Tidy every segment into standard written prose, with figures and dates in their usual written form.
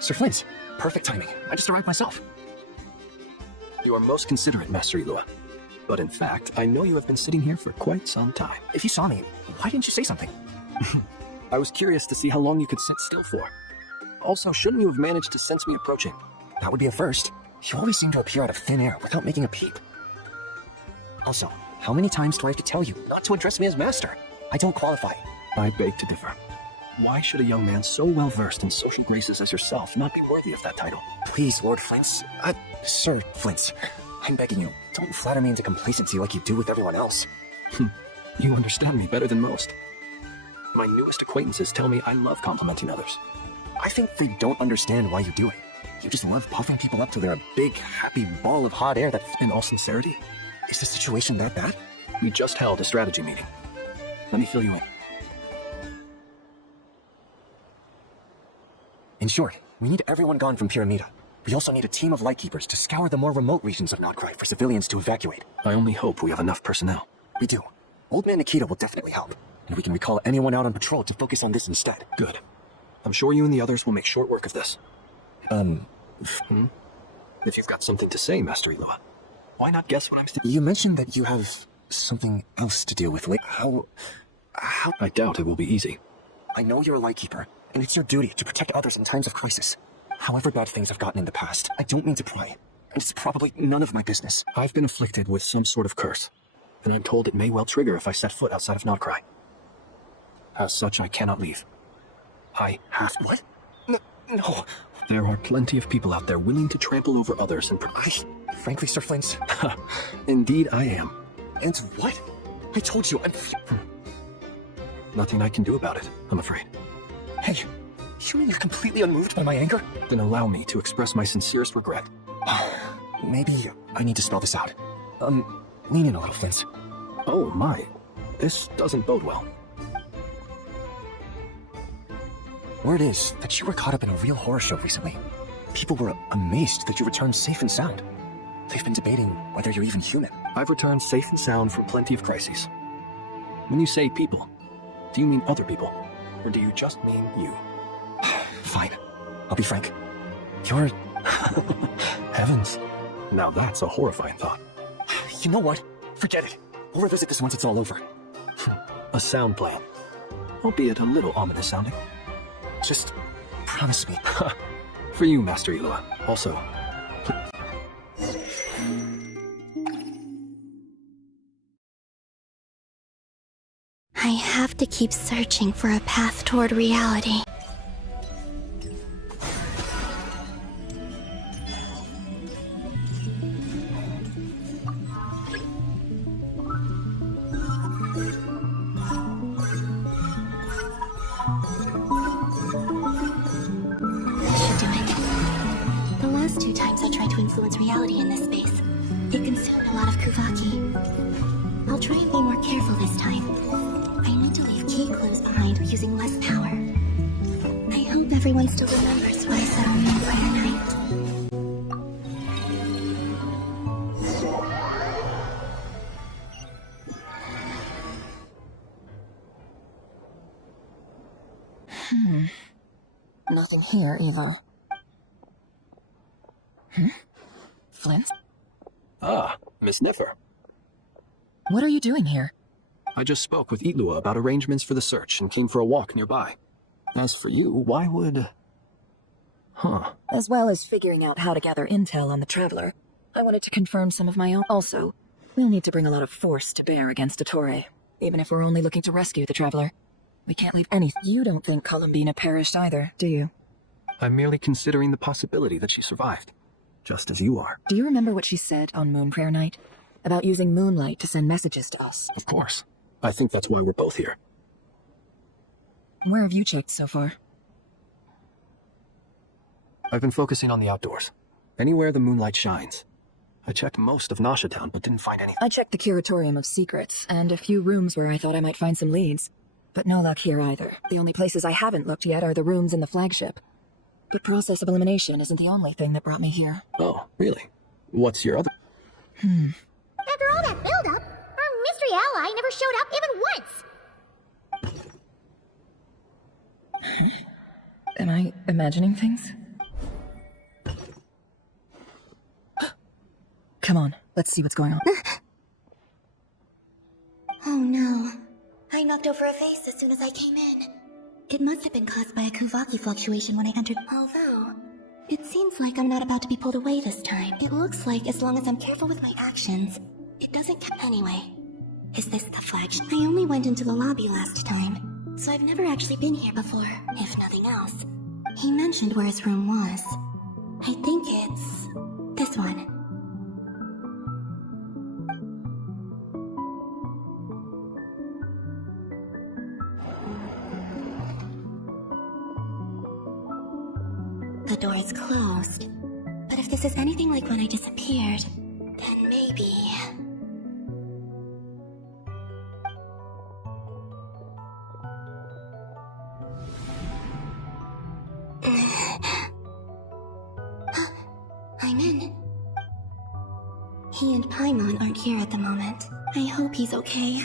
Sir Flint, perfect timing. I just arrived myself. You are most considerate, Master Ilua. But in fact, I know you have been sitting here for quite some time. If you saw me, why didn't you say something? I was curious to see how long you could sit still for. Also, shouldn't you have managed to sense me approaching? That would be a first. You always seem to appear out of thin air without making a peep. Also, how many times do I have to tell you not to address me as master? I don't qualify. I beg to differ. Why should a young man so well versed in social graces as yourself not be worthy of that title? Please, Lord Flint. Sir Flint, I'm begging you, don't flatter me into complacency like you do with everyone else. You understand me better than most. My newest acquaintances tell me I love complimenting others. I think they don't understand why you do it. You just love puffing people up till they're a big, happy ball of hot air that... In all sincerity, Is the situation that bad? we just held a strategy meeting. Let me fill you in. In short, we need everyone gone from Pyramida. We also need a team of lightkeepers to scour the more remote regions of Notcry for civilians to evacuate. I only hope we have enough personnel. We do. Old Man Nikita will definitely help. And we can recall anyone out on patrol to focus on this instead. Good. I'm sure you and the others will make short work of this. If you've got something to say, Master Ilua, why not guess what I'm thinking? You mentioned that you have something else to deal with. Like, how... I doubt it will be easy. I know you're a lightkeeper, and it's your duty to protect others in times of crisis. However bad things have gotten in the past, I don't mean to pry. And it's probably none of my business. I've been afflicted with some sort of curse, and I'm told it may well trigger if I set foot outside of Notcry. As such, I cannot leave. I have to. What? No. There are plenty of people out there willing to trample over others and... Frankly, Sir Flint... Indeed, I am. And what? I told you, I'm... Nothing I can do about it, I'm afraid. Hey, you mean you're completely unmoved by my anger? Then allow me to express my sincerest regret. Maybe I need to spell this out. Lean in a little, Flint. Oh my, this doesn't bode well. Word is that you were caught up in a real horror show recently. People were amazed that you returned safe and sound. They've been debating whether you're even human. I've returned safe and sound from plenty of crises. When you say people, do you mean other people? Or do you just mean you? Fine. I'll be frank. You're... Heavens. Now that's a horrifying thought. You know what? Forget it. We'll revisit this once it's all over. A sound plan. Albeit a little ominous sounding. Just promise me. For you, Master Ilua. Also, I have to keep searching for a path toward reality. Influence reality in this space. It consumed a lot of Kuvaki. I'll try and be more careful this time. I need to leave key clues behind using less power. I hope everyone still remembers what I said on Moonfire Night. Nothing here either. Flint? Ah, Miss Niffer. What are you doing here? I just spoke with Itlua about arrangements for the search and came for a walk nearby. As for you, why would... As well as figuring out how to gather intel on the Traveler, I wanted to confirm some of my own. Also, we'll need to bring a lot of force to bear against Ettore, even if we're only looking to rescue the Traveler. We can't leave anything. You don't think Columbina perished either, do you? I'm merely considering the possibility that she survived. Just as you are. Do you remember what she said on Moon Prayer Night? About using moonlight to send messages to us? Of course. I think that's why we're both here. Where have you checked so far? I've been focusing on the outdoors. Anywhere the moonlight shines. I checked most of Nasha Town, but didn't find anything. I checked the Curatorium of Secrets, and a few rooms where I thought I might find some leads. But no luck here either. The only places I haven't looked yet are the rooms in the flagship. The process of elimination isn't the only thing that brought me here. Oh, really? What's your other... After all that build-up, our mystery ally never showed up even once! Am I imagining things? Come on, let's see what's going on. Oh no. I knocked over a vase as soon as I came in. It must have been caused by a Kuvaki fluctuation when I entered. Although, it seems like I'm not about to be pulled away this time. It looks like as long as I'm careful with my actions, it doesn't count. Anyway, is this the flagship? I only went into the lobby last time, so I've never actually been here before. If nothing else, he mentioned where his room was. I think it's this one. The door is closed. But if this is anything like when I disappeared, then maybe... I'm in. He and Paimon aren't here at the moment. I hope he's okay.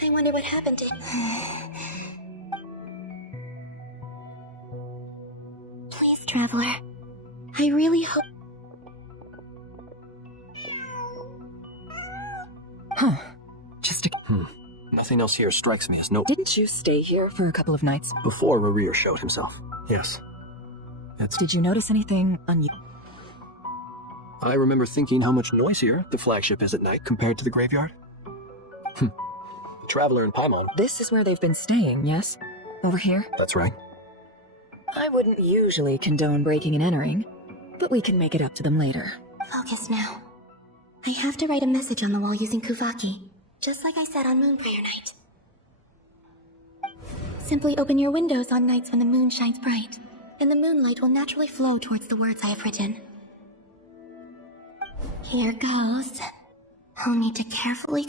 I wonder what happened to... Please, Traveler. I really hope... Huh. Just a... Nothing else here strikes me as no... Didn't you stay here for a couple of nights? Before Maria showed himself. Yes. Did you notice anything unusual? I remember thinking how much noisier the flagship is at night compared to the graveyard. The Traveler and Paimon. This is where they've been staying, yes? Over here? That's right. I wouldn't usually condone breaking and entering, but we can make it up to them later. Focus now. I have to write a message on the wall using Kuvaki, just like I said on Moon Prayer Night. Simply open your windows on nights when the moon shines bright, and the moonlight will naturally flow towards the words I have written. Here goes. I'll need to carefully...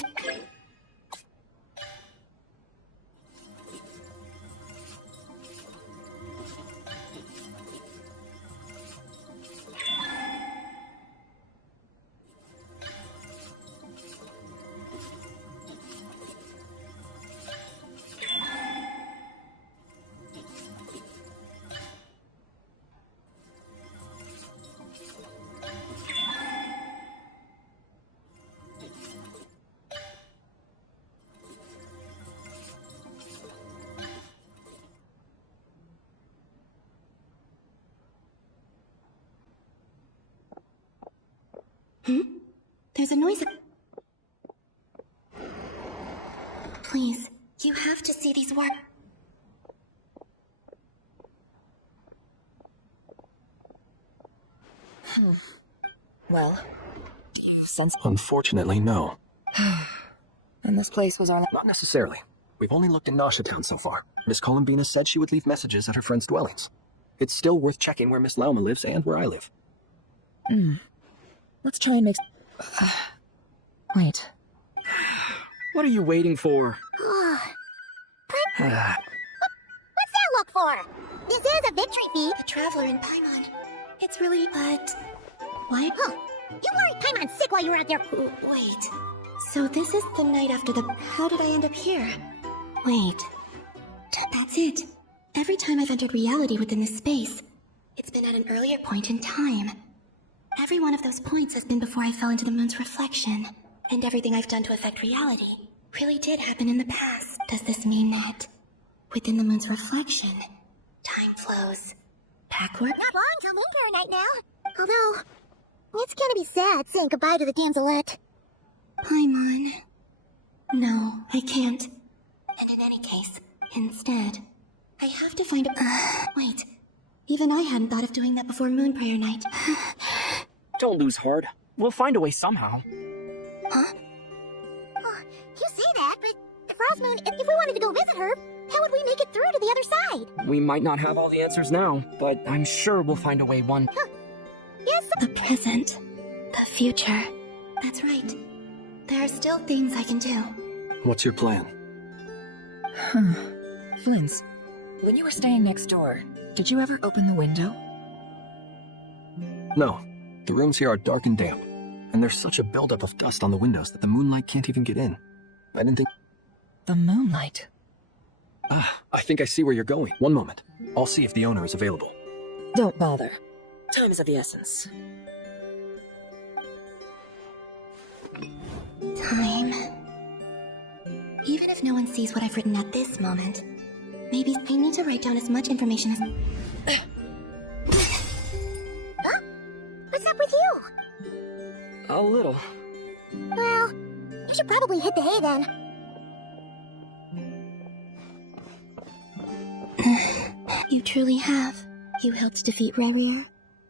There's a noise. Please, you have to see these words. Well, do you sense... Unfortunately, no. And this place was our... Not necessarily. We've only looked in Nasha Town so far. Miss Columbina said she would leave messages at her friends' dwellings. It's still worth checking where Miss Lauma lives and where I live. Let's try and make... Wait. What are you waiting for? What's that look for? This is a victory feat. The Traveler in Paimon. It's really, but... What? Huh. You worried Paimon sick while you were out there. Wait. So this is the night after the... How did I end up here? Wait. That's it. Every time I've entered reality within this space, it's been at an earlier point in time. Every one of those points has been before I fell into the moon's reflection, and everything I've done to affect reality really did happen in the past. Does this mean that within the moon's reflection, time flows backward? Not long till Moon Prayer Night now. Although, it's gonna be sad saying goodbye to the damselette. Paimon. No, I can't. And in any case, instead, I have to find a... wait. Even I hadn't thought of doing that before Moon Prayer Night. Don't lose heart. We'll find a way somehow. Huh? Oh, you say that, but Frostmoon, if we wanted to go visit her, how would we make it through to the other side? We might not have all the answers now, but I'm sure we'll find a way one. Yes. The present. The future. That's right. There are still things I can do. What's your plan? Flynn's, when you were staying next door, did you ever open the window? No. The rooms here are dark and damp, and there's such a buildup of dust on the windows that the moonlight can't even get in. I didn't think... The moonlight. I think I see where you're going. One moment. I'll see if the owner is available. Don't bother. Time is of the essence. Time. Even if no one sees what I've written at this moment, maybe I need to write down as much information as... Huh? What's up with you? A little. Well, you should probably hit the hay then. You truly have. You helped defeat Rarier,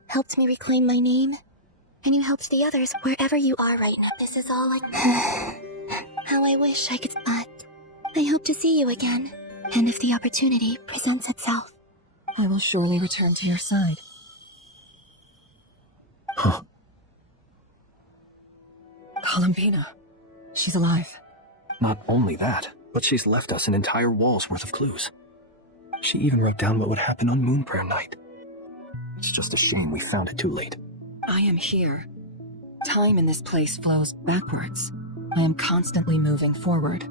helped me reclaim my name, and you helped the others wherever you are right now. This is all like... How I wish I could... But I hope to see you again, and if the opportunity presents itself. I will surely return to your side. Huh. Columbina. She's alive. Not only that, but she's left us an entire wall's worth of clues. She even wrote down what would happen on Moon Prayer Night. It's just a shame we found it too late. I am here. Time in this place flows backwards. I am constantly moving forward.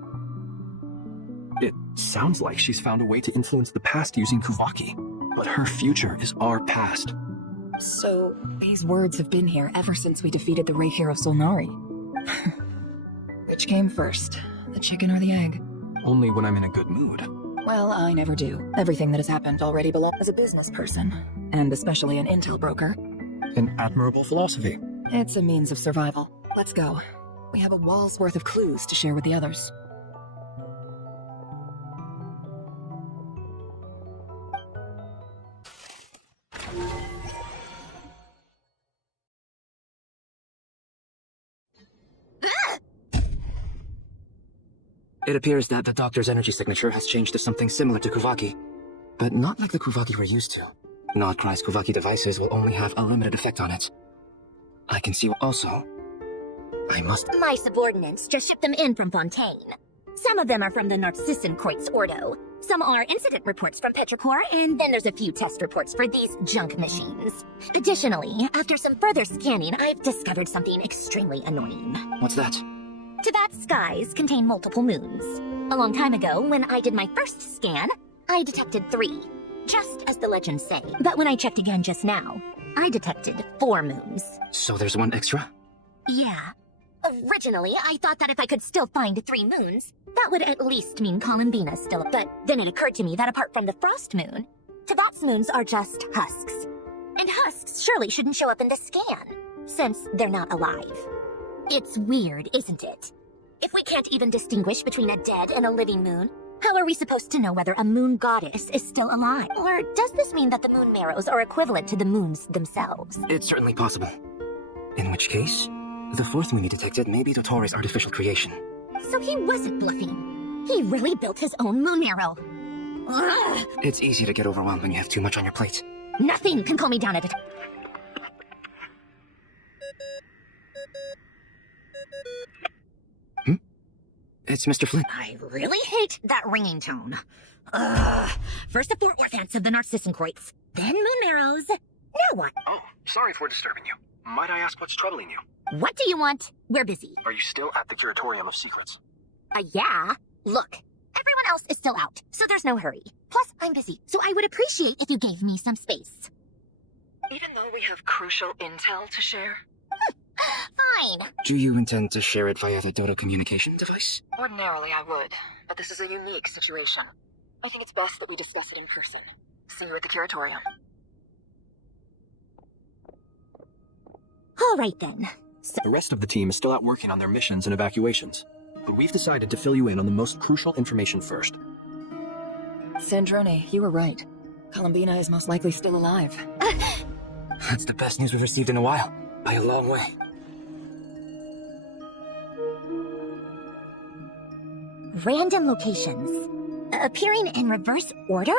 It sounds like she's found a way to influence the past using Kuvaki, but her future is our past. So, these words have been here ever since we defeated the Wraith Hero Solnari. Which came first, the chicken or the egg? Only when I'm in a good mood. Well, I never do. Everything that has happened already belongs as a business person, and especially an intel broker. An admirable philosophy. It's a means of survival. Let's go. We have a wall's worth of clues to share with the others. It appears that the doctor's energy signature has changed to something similar to Kuvaki, but not like the Kuvaki we're used to. Nodcry's Kuvaki devices will only have a limited effect on it. I can see also. I must... My subordinates just shipped them in from Fontaine. Some of them are from the Narcissenkreuz Ordo. Some are incident reports from Petrichor, and then there's a few test reports for these junk machines. Additionally, after some further scanning, I've discovered something extremely annoying. What's that? Tibet's skies contain multiple moons. A long time ago, when I did my first scan, I detected 3, just as the legends say. But when I checked again just now, I detected 4 moons. So there's one extra? Yeah. Originally, I thought that if I could still find 3 moons, that would at least mean Columbina's still. But then it occurred to me that apart from the frost moon, Tibet's moons are just husks. And husks surely shouldn't show up in the scan, since they're not alive. It's weird, isn't it? If we can't even distinguish between a dead and a living moon, how are we supposed to know whether a moon goddess is still alive? Or does this mean that the moon marrows are equivalent to the moons themselves? It's certainly possible. In which case, the 4th moon he detected may be Dottoro's artificial creation. So he wasn't bluffing. He really built his own moon marrow. Ugh. It's easy to get overwhelmed when you have too much on your plate. Nothing can calm me down at it. It's Mr. Flynn. I really hate that ringing tone. First the 4 orphans of the Narcissenkreuz, then moon marrows. Now what? Oh, sorry for disturbing you. Might I ask what's troubling you? What do you want? We're busy. Are you still at the Curatorium of Secrets? Yeah. Look, everyone else is still out, so there's no hurry. Plus, I'm busy, so I would appreciate if you gave me some space. Even though we have crucial intel to share? Fine. Do you intend to share it via the Dodo communication device? Ordinarily I would, but this is a unique situation. I think it's best that we discuss it in person. See you at the Curatorium. All right then. So The rest of the team is still out working on their missions and evacuations, but we've decided to fill you in on the most crucial information first. Sandrone, you were right. Columbina is most likely still alive. That's the best news we've received in a while, by a long way. random locations. Appearing in reverse order?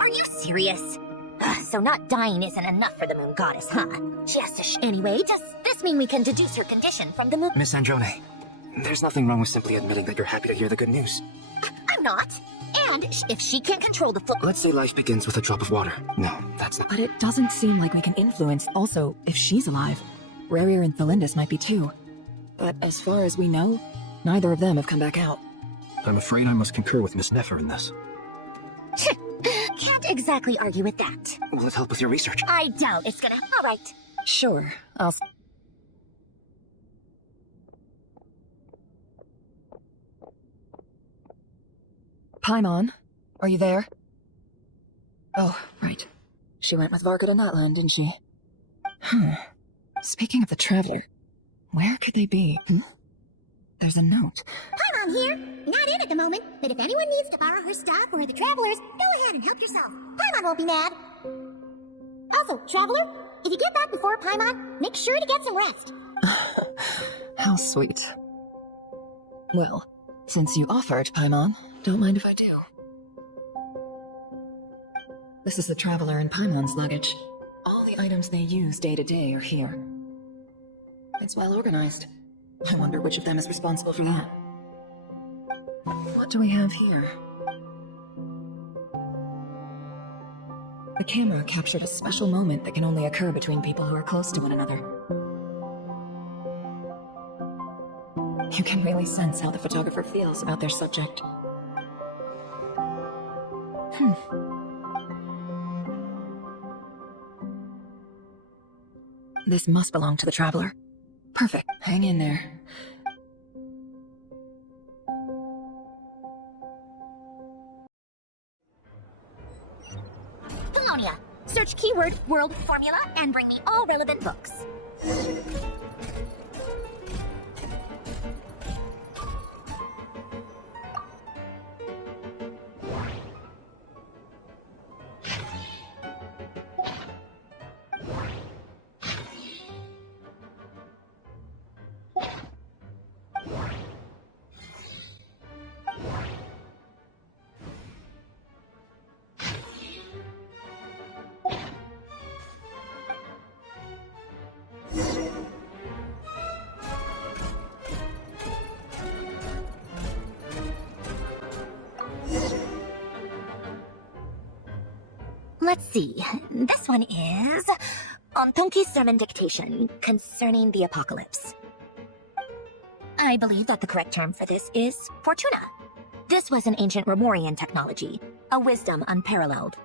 Are you serious? So not dying isn't enough for the moon goddess, huh? She has to Anyway, does this mean we can deduce her condition from the moon? Miss Androne, there's nothing wrong with simply admitting that you're happy to hear the good news. I'm not. And if she can't control the Let's say life begins with a drop of water. No, that's not... But it doesn't seem like we can influence. Also, if she's alive, Rarier and Thalindus might be too. But as far as we know, neither of them have come back out. I'm afraid I must concur with Miss Nefer in this. Can't exactly argue with that. Will it help with your research? I doubt it's gonna... All right. Sure, I'll... Paimon, are you there? Oh, right. She went with Varka to Natlan, didn't she? Speaking of the Traveler, where could they be? There's a note. Paimon here. Not in at the moment, but if anyone needs to borrow her stuff or the Travelers, go ahead and help yourself. Paimon won't be mad. Also, Traveler, if you get back before Paimon, make sure to get some rest. How sweet. Well, since you offered, Paimon, don't mind if I do. This is the Traveler and Paimon's luggage. All the items they use day to day are here. It's well organized. I wonder which of them is responsible for that. What do we have here? The camera captured a special moment that can only occur between people who are close to one another. You can really sense how the photographer feels about their subject. This must belong to the Traveler. Perfect. Hang in there. Polonia, search keyword world formula and bring me all relevant books. Let's see. This one is on Tonki's sermon dictation concerning the apocalypse. I believe that the correct term for this is Fortuna. This was an ancient Remorian technology, a wisdom unparalleled.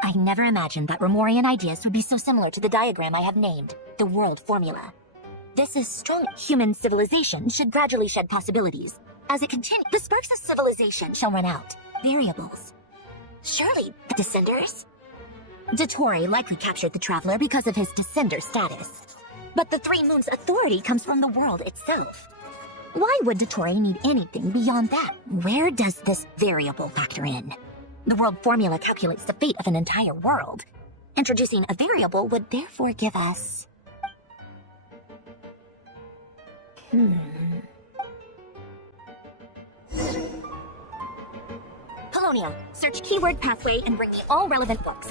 I never imagined that Remorian ideas would be so similar to the diagram I have named, the world formula. This is strong. Human civilization should gradually shed possibilities. As it continues, the sparks of civilization shall run out. Variables. Surely, descenders? Dottore likely captured the Traveler because of his descender status. But the Three Moons' authority comes from the world itself. Why would Dottore need anything beyond that? Where does this variable factor in? The world formula calculates the fate of an entire world. Introducing a variable would therefore give us... Polonia, search keyword pathway and bring me all relevant books.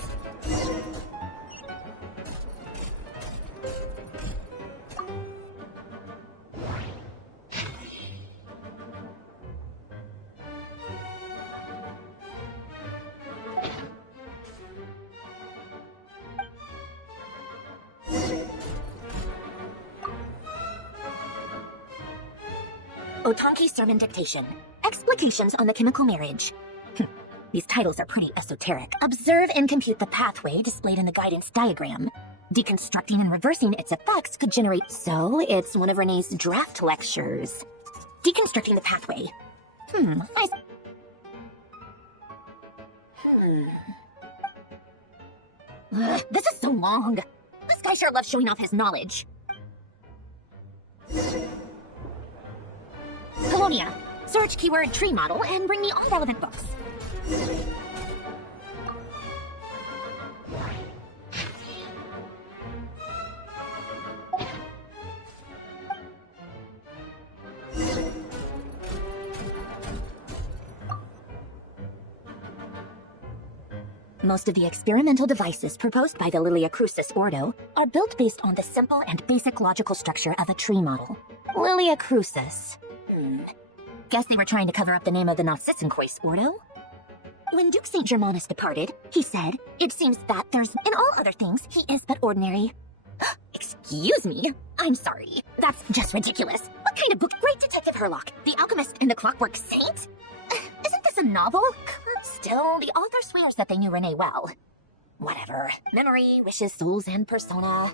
Otanki's sermon dictation. Explications on the chemical marriage. These titles are pretty esoteric. Observe and compute the pathway displayed in the guidance diagram. Deconstructing and reversing its effects could generate... So, it's one of Renee's draft lectures. Deconstructing the pathway. This is so long. This guy sure loves showing off his knowledge. Polonia, search keyword tree model and bring me all relevant books. Most of the experimental devices proposed by the Lilia Crucis Ordo are built based on the simple and basic logical structure of a tree model. Lilia Crucis. Guess they were trying to cover up the name of the Nautitzenkois Ordo? When Duke St. Germanus departed, he said, "It seems that there's, in all other things, he is but ordinary." Excuse me? I'm sorry. That's just ridiculous. What kind of book? Great Detective Herlock, The Alchemist and the Clockwork Saint? Isn't this a novel? Still, the author swears that they knew Renee well. Whatever. Memory, wishes, souls, and persona.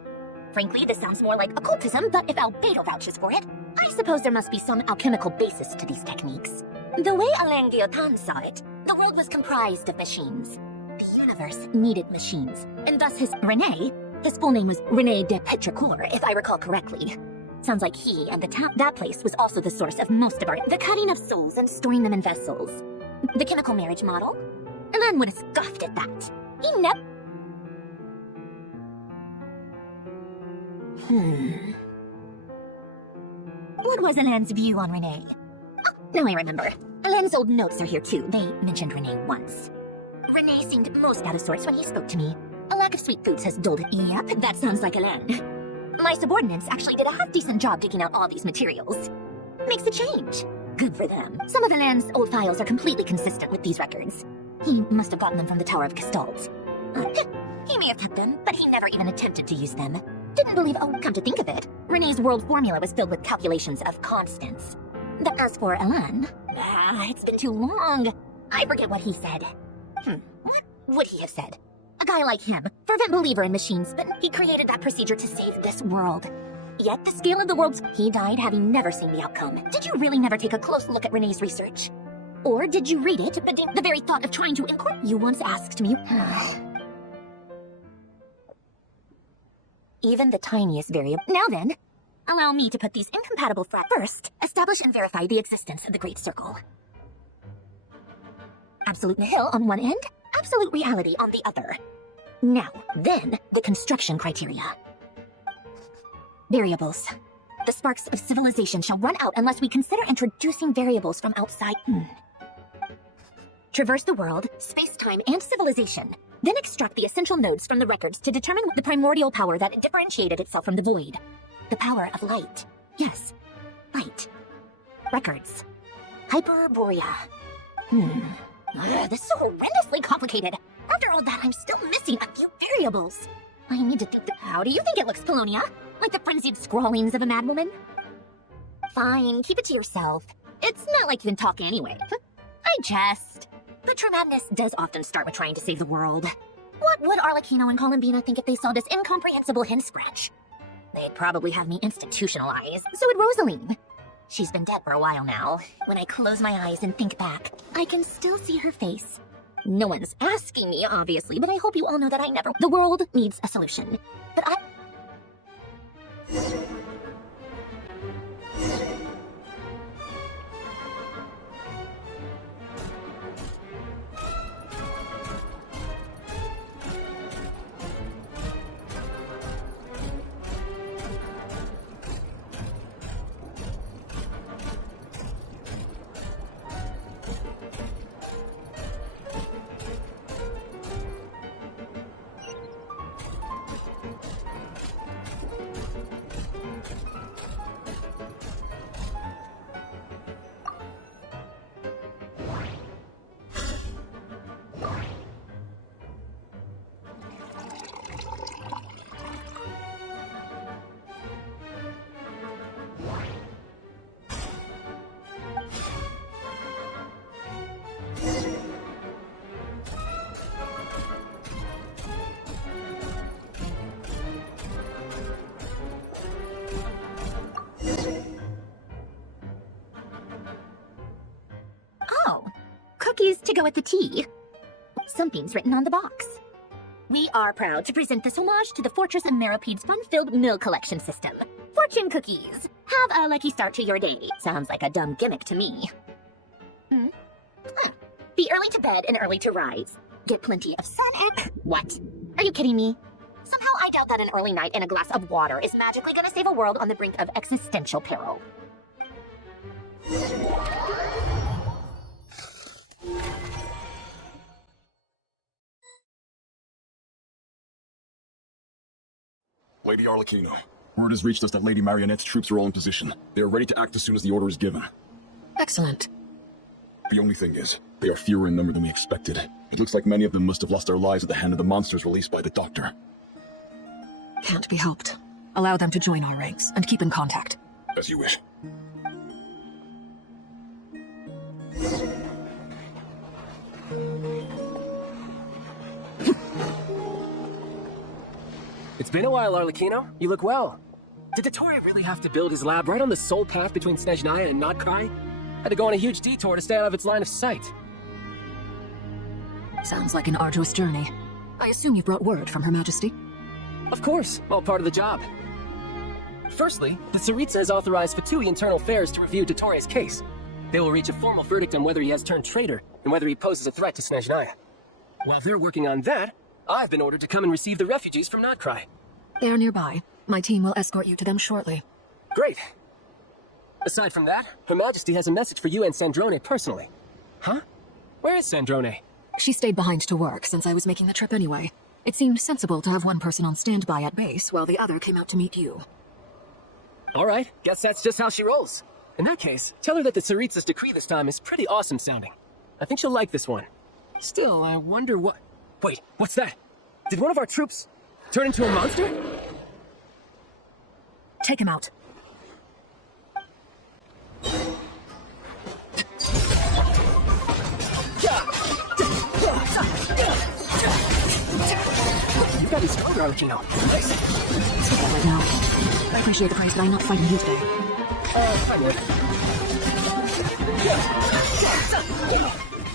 Frankly, this sounds more like occultism, but if Albedo vouches for it, I suppose there must be some alchemical basis to these techniques. The way Alain Guillotin saw it, The world was comprised of machines. The universe needed machines, and thus Rene, his full name was Rene de Petrichor, if I recall correctly. Sounds like he and that place was also the source of most of the cutting of souls and storing them in vessels. The chemical marriage model? Alan would have scoffed at that. He never... What was Alan's view on Rene? Oh, now I remember. Alan's old notes are here too. They mentioned Rene once. Rene seemed most out of sorts when he spoke to me. A lack of sweet foods has dulled it. Yep, that sounds like Alan. My subordinates actually did a half-decent job digging out all these materials. Makes a change. Good for them. Some of Alan's old files are completely consistent with these records. He must have gotten them from the Tower of Gestalt. He may have kept them, but he never even attempted to use them. Didn't believe, oh, come to think of it, Rene's world formula was filled with calculations of constants. But as for Alan, it's been too long. I forget what he said. What would he have said? A guy like him, fervent believer in machines, but he created that procedure to save this world. Yet the scale of the world's... He died having never seen the outcome. Did you really never take a close look at Rene's research? Or did you read it, but the very thought of trying to incorporate... You once asked me... Even the tiniest variable... Now then, allow me to put these incompatible First, establish and verify the existence of the Great Circle. Absolute nihil on one end, absolute reality on the other. Now, then, the construction criteria. Variables. The sparks of civilization shall run out unless we consider introducing variables from outside. Traverse the world, space-time, and civilization. Then extract the essential nodes from the records to determine the primordial power that differentiated itself from the void. The power of light. Yes, light. Records. Hyperborea. This is so horrendously complicated. After all that, I'm still missing a few variables. I need to think how do you think it looks, Polonia? Like the frenzied scrawlings of a madwoman? Fine, keep it to yourself. It's not like you can talk anyway. I jest. But true madness does often start with trying to save the world. What would Arlecchino and Columbina think if they saw this incomprehensible hen scratch? They'd probably have me institutionalized. So would Rosaline. She's been dead for a while now. When I close my eyes and think back, I can still see her face. No one's asking me, obviously, but I hope you all know that I never... The world needs a solution. But I... Cookies to go with the tea. Something's written on the box. We are proud to present this homage to the Fortress and Maripede's fun-filled mill collection system. Fortune cookies. Have a lucky start to your day. Sounds like a dumb gimmick to me. Be early to bed and early to rise. Get plenty of sun and... What? Are you kidding me? Somehow I doubt that an early night and a glass of water is magically gonna save a world on the brink of existential peril. Lady Arlecchino, word has reached us that Lady Marionette's troops are all in position. They are ready to act as soon as the order is given. Excellent. The only thing is, they are fewer in number than we expected. It looks like many of them must have lost their lives at the hand of the monsters released by the Doctor. Can't be helped. Allow them to join our ranks and keep in contact. As you wish. It's been a while, Arlecchino. You look well. Did Dottore really have to build his lab right on the sole path between Snezhnaya and Notcry? Had to go on a huge detour to stay out of its line of sight. Sounds like an arduous journey. I assume you brought word from Her Majesty? Of course, all part of the job. Firstly, the Tsaritsa has authorized Fatui Internal Affairs to review Dottoro's case. They will reach a formal verdict on whether he has turned traitor and whether he poses a threat to Snezhnaya. While they're working on that, I've been ordered to come and receive the refugees from Nodcry. They are nearby. My team will escort you to them shortly. Great. Aside from that, Her Majesty has a message for you and Sandrone personally. Huh? Where is Sandrone? She stayed behind to work since I was making the trip anyway. It seemed sensible to have one person on standby at base while the other came out to meet you. Alright, guess that's just how she rolls. In that case, tell her that the Tsaritsa's decree this time is pretty awesome sounding. I think she'll like this one. Still, I wonder what... Wait, what's that? Did one of our troops turn into a monster? Take him out. You've got to be stronger, Archon. Nice. Stop that right now. I appreciate the praise, but I'm not fighting you today. Fine then.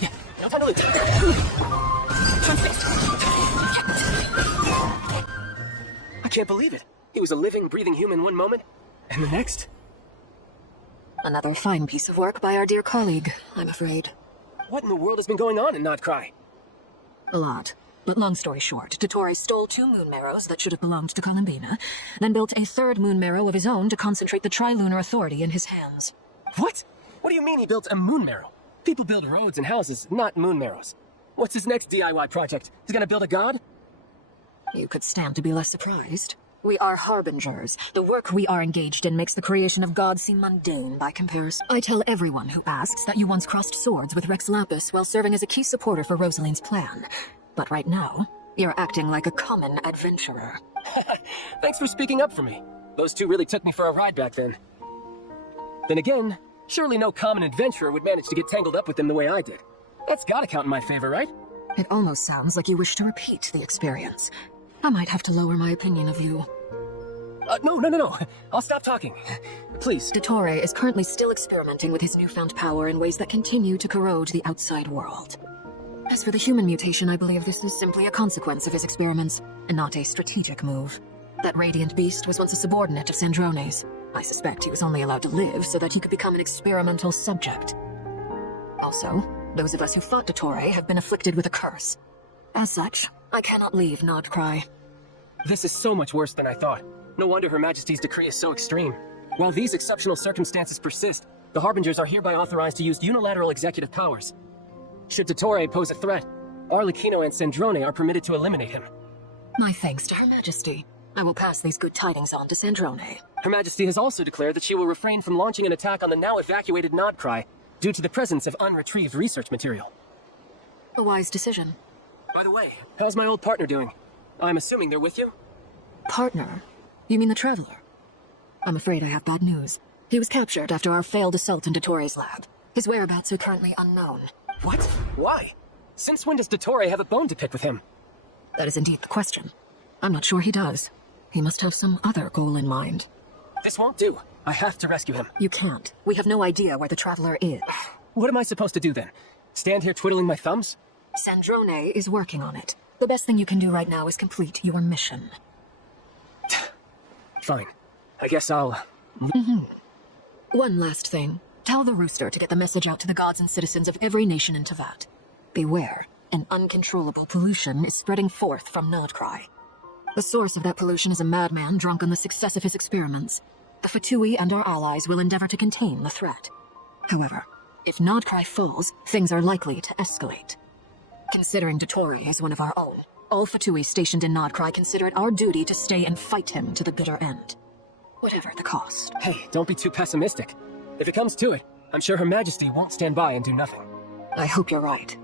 Yeah, no time to lose. I can't believe it. He was a living, breathing human one moment, and the next? Another fine piece of work by our dear colleague, I'm afraid. What in the world has been going on in Nodcry? A lot. But long story short, Dottore stole 2 moon marrows that should have belonged to Columbina, then built a 3rd moon marrow of his own to concentrate the Trilunar Authority in his hands. What? What do you mean he built a moon marrow? People build roads and houses, not moon marrows. What's his next DIY project? He's gonna build a god? You could stand to be less surprised. We are harbingers. The work we are engaged in makes the creation of gods seem mundane by comparison. I tell everyone who asks that you once crossed swords with Rex Lapis while serving as a key supporter for Rosaline's plan. But right now, you're acting like a common adventurer. Thanks for speaking up for me. Those two really took me for a ride back then. Then again, surely no common adventurer would manage to get tangled up with them the way I did. That's gotta count in my favor, right? It almost sounds like you wish to repeat the experience. I might have to lower my opinion of you. No. I'll stop talking. Please. Dottore is currently still experimenting with his newfound power in ways that continue to corrode the outside world. As for the human mutation, I believe this is simply a consequence of his experiments, and not a strategic move. That radiant beast was once a subordinate of Sandrone's. I suspect he was only allowed to live so that he could become an experimental subject. Also, those of us who fought Dottore have been afflicted with a curse. As such, I cannot leave Nodcry. This is so much worse than I thought. No wonder Her Majesty's decree is so extreme. While these exceptional circumstances persist, the Harbingers are hereby authorized to use unilateral executive powers. Should Dottore pose a threat, Arlecchino and Sandrone are permitted to eliminate him. My thanks to Her Majesty. I will pass these good tidings on to Sandrone. Her Majesty has also declared that she will refrain from launching an attack on the now evacuated Nodcry due to the presence of unretrieved research material. A wise decision. By the way, how's my old partner doing? I'm assuming they're with you? Partner? You mean the Traveler? I'm afraid I have bad news. He was captured after our failed assault in Dottore's lab. His whereabouts are currently unknown. What? Why? Since when does Dottore have a bone to pick with him? That is indeed the question. I'm not sure he does. He must have some other goal in mind. This won't do. I have to rescue him. You can't. We have no idea where the Traveler is. What am I supposed to do then? Stand here twiddling my thumbs? Sandrone is working on it. The best thing you can do right now is complete your mission. Fine. I guess I'll... One last thing. Tell the Rooster to get the message out to the gods and citizens of every nation in Teyvat. Beware. An uncontrollable pollution is spreading forth from Nodcry. The source of that pollution is a madman drunk on the success of his experiments. The Fatui and our allies will endeavor to contain the threat. However, if Nodcry falls, things are likely to escalate. Considering Dottore is one of our own, all Fatui stationed in Nodcry consider it our duty to stay and fight him to the bitter end. Whatever the cost. Hey, don't be too pessimistic. If it comes to it, I'm sure Her Majesty won't stand by and do nothing. I hope you're right.